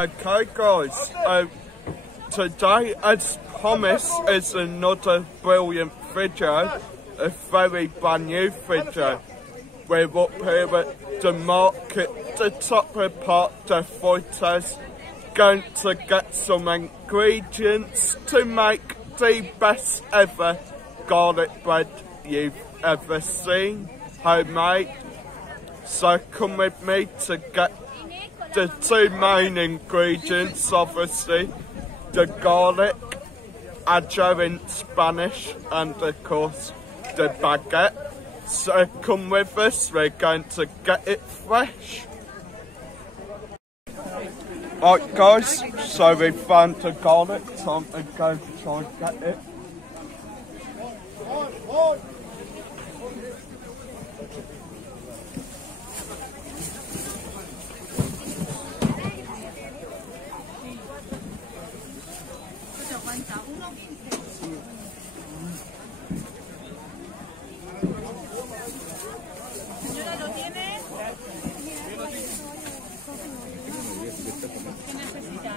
Okay guys, today as promised is another brilliant video, a very brand new video. We're up here at the market, the top part of Foytes, going to get some ingredients to make the best ever garlic bread you've ever seen, homemade. So come with me to get the two main ingredients, obviously, the garlic, ajo in Spanish, and of course the baguette. So come with us, we're going to get it fresh. Right guys, so we found the garlic, time to go try and get it.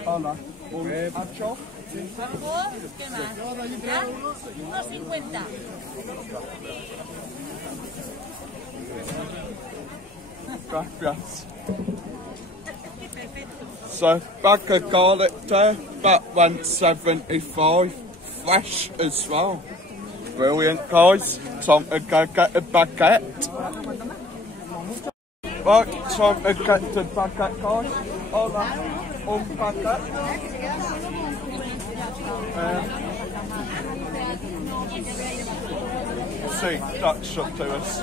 Hola, ¿un acho? ¿Qué más? ¿Ya? 1,50. Gracias. So, bag of garlic there, about $1.75, fresh as well. Brilliant guys, time to go get a baguette. Right, time to get the baguette guys. Hola. Un baguette. See, that's up to us.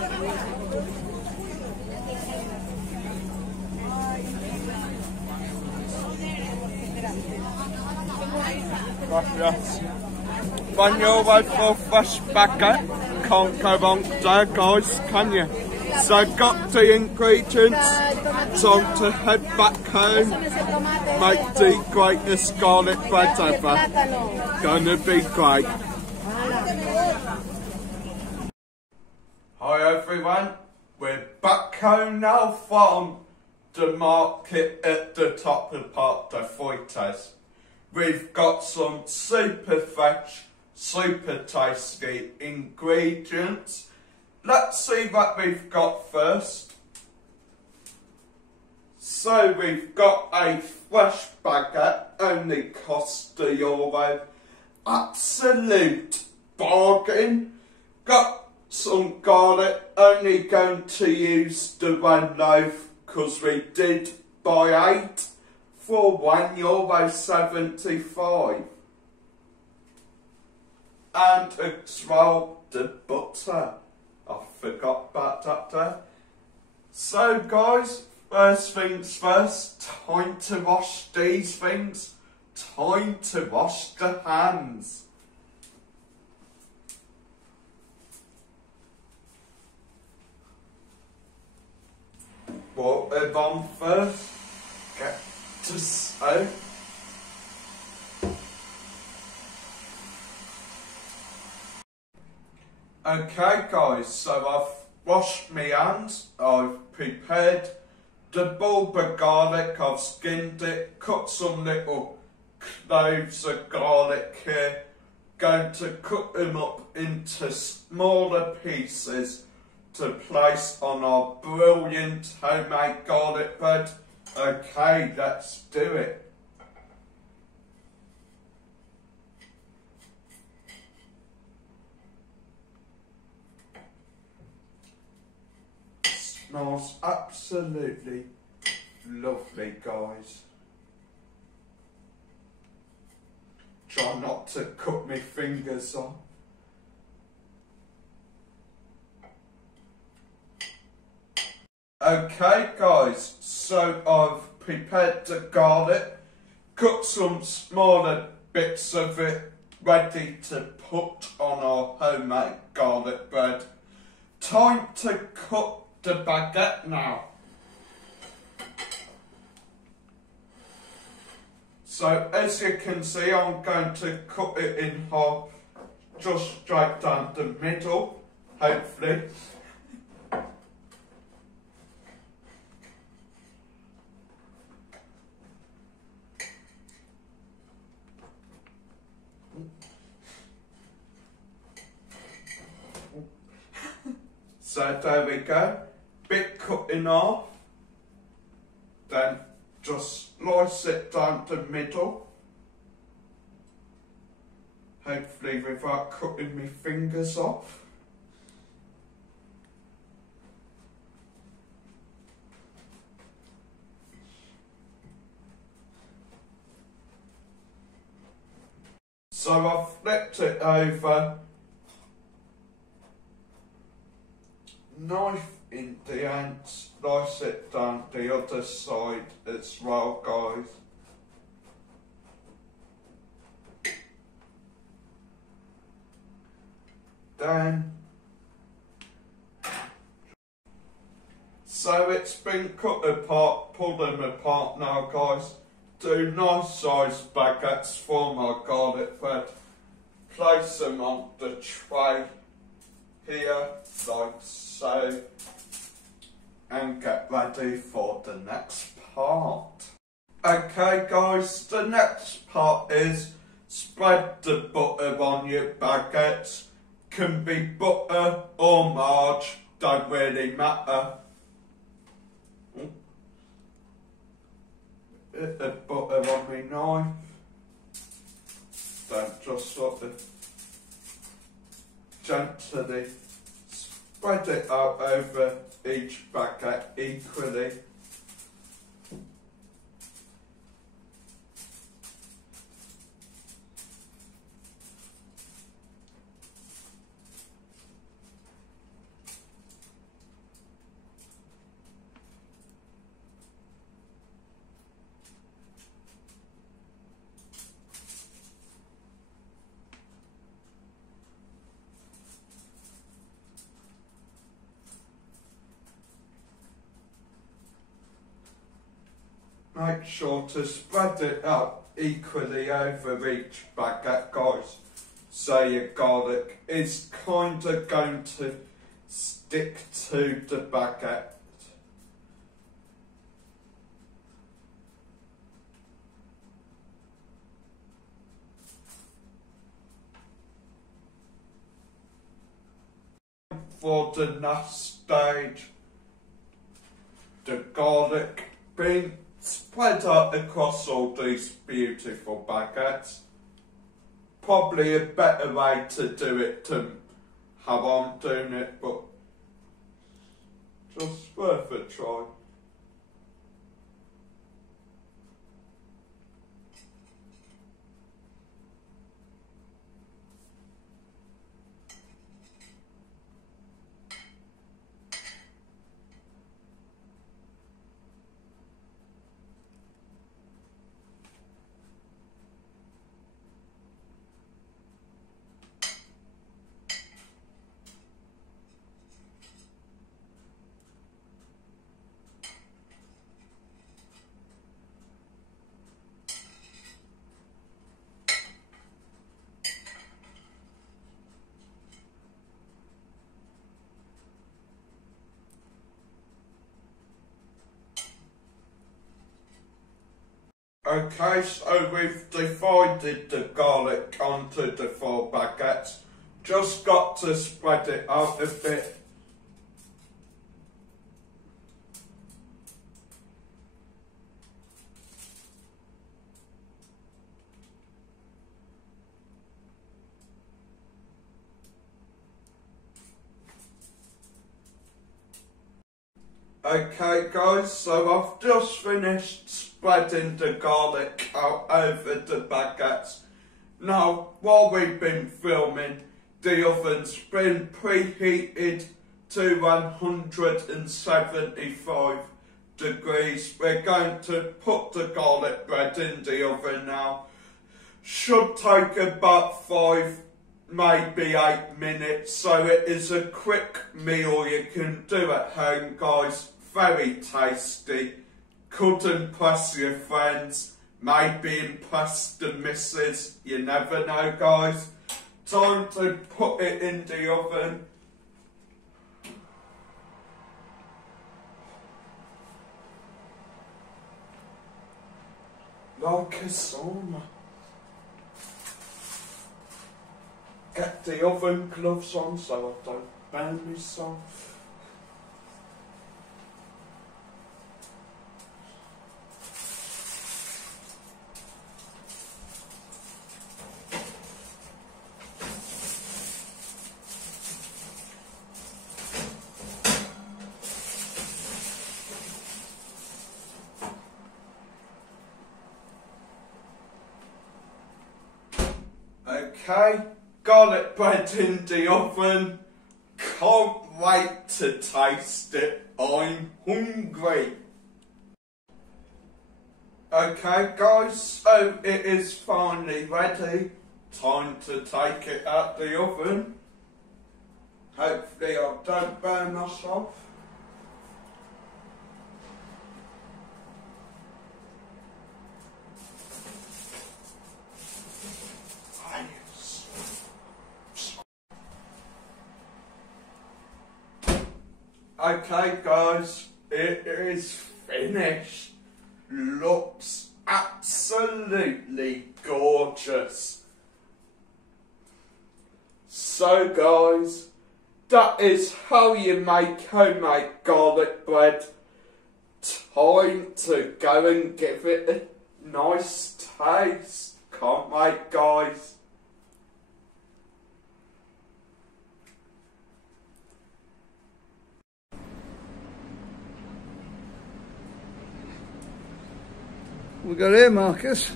Gracias. When you're away for a fresh baguette, can't go wrong there guys, can you? So got the ingredients, time to head back home, make the greatest garlic bread ever. Gonna be great. Hi everyone, we're back home now from the market at the top of part of Foytes. We've got some super fresh, super tasty ingredients. Let's see what we've got first. So we've got a fresh baguette, only cost €1. Absolute bargain. Got some garlic, only going to use the one loaf because we did buy 8 for €1.75. And as well the butter. I forgot about that there. So guys, first things first, time to wash these things. Time to wash the hands. Water on first. Get to soak. Okay guys, so I've washed my hands, I've prepared the bulb of garlic, I've skinned it, cut some little cloves of garlic here, going to cut them up into smaller pieces to place on our brilliant homemade garlic bread. Okay, let's do it. Smells absolutely lovely, guys. Try not to cut my fingers on. Okay guys, so I've prepared the garlic, cut some smaller bits of it, ready to put on our homemade garlic bread. Time to cut the baguette now. So as you can see, I'm going to cut it in half, just straight down the middle, hopefully. So there we go, bit cutting off, then just slice it down the middle, hopefully without cutting my fingers off. So I've flipped it over, knife in the end, slice it down the other side as well, guys. Then, so it's been cut apart, pull them apart now, guys. Do nice sized baguettes for my garlic bread. Place them on the tray here, like so, and get ready for the next part. Okay guys, the next part is spread the butter on your baguettes. Can be butter or marge, don't really matter. Bit of butter on my knife, then just sort of gently spread it out over each baguette equally. Make sure to spread it out equally over each baguette, guys, so your garlic is kind of going to stick to the baguette. For the last stage, the garlic being spread out across all these beautiful baguettes. Probably a better way to do it than how I'm doing it, but just worth a try. Okay, so we've divided the garlic onto the 4 baguettes. Just got to spread it out a bit. Okay guys, so I've just finished spreading the garlic out over the baguettes. Now, while we've been filming, the oven's been preheated to 175 degrees. We're going to put the garlic bread in the oven now. Should take about 5, maybe 8 minutes, so it is a quick meal you can do at home, guys. Very tasty. Could impress your friends, maybe impress the missus, you never know, guys. Time to put it in the oven. Like a sauna. Get the oven gloves on so I don't burn myself. Okay, garlic bread in the oven. Can't wait to taste it. I'm hungry. Okay guys, so it is finally ready. Time to take it out the oven. Hopefully I don't burn myself. Okay guys, it is finished. Looks absolutely gorgeous. So guys, that is how you make homemade garlic bread. Time to go and give it a nice taste. Can't wait guys. We got here, Marcus.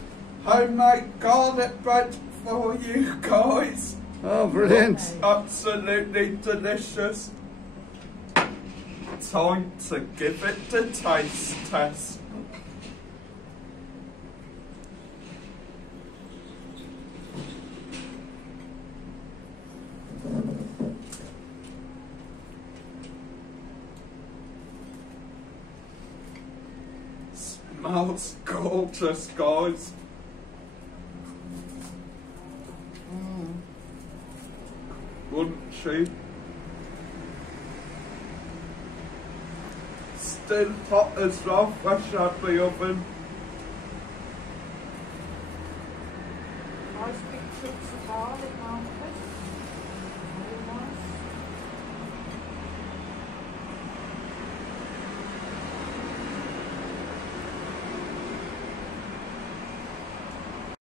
Homemade garlic bread for you guys. Oh, brilliant. Looks absolutely delicious. Time to give it the taste test. Smells gorgeous, guys. Crunchy. Still hot as well, fresh out the oven.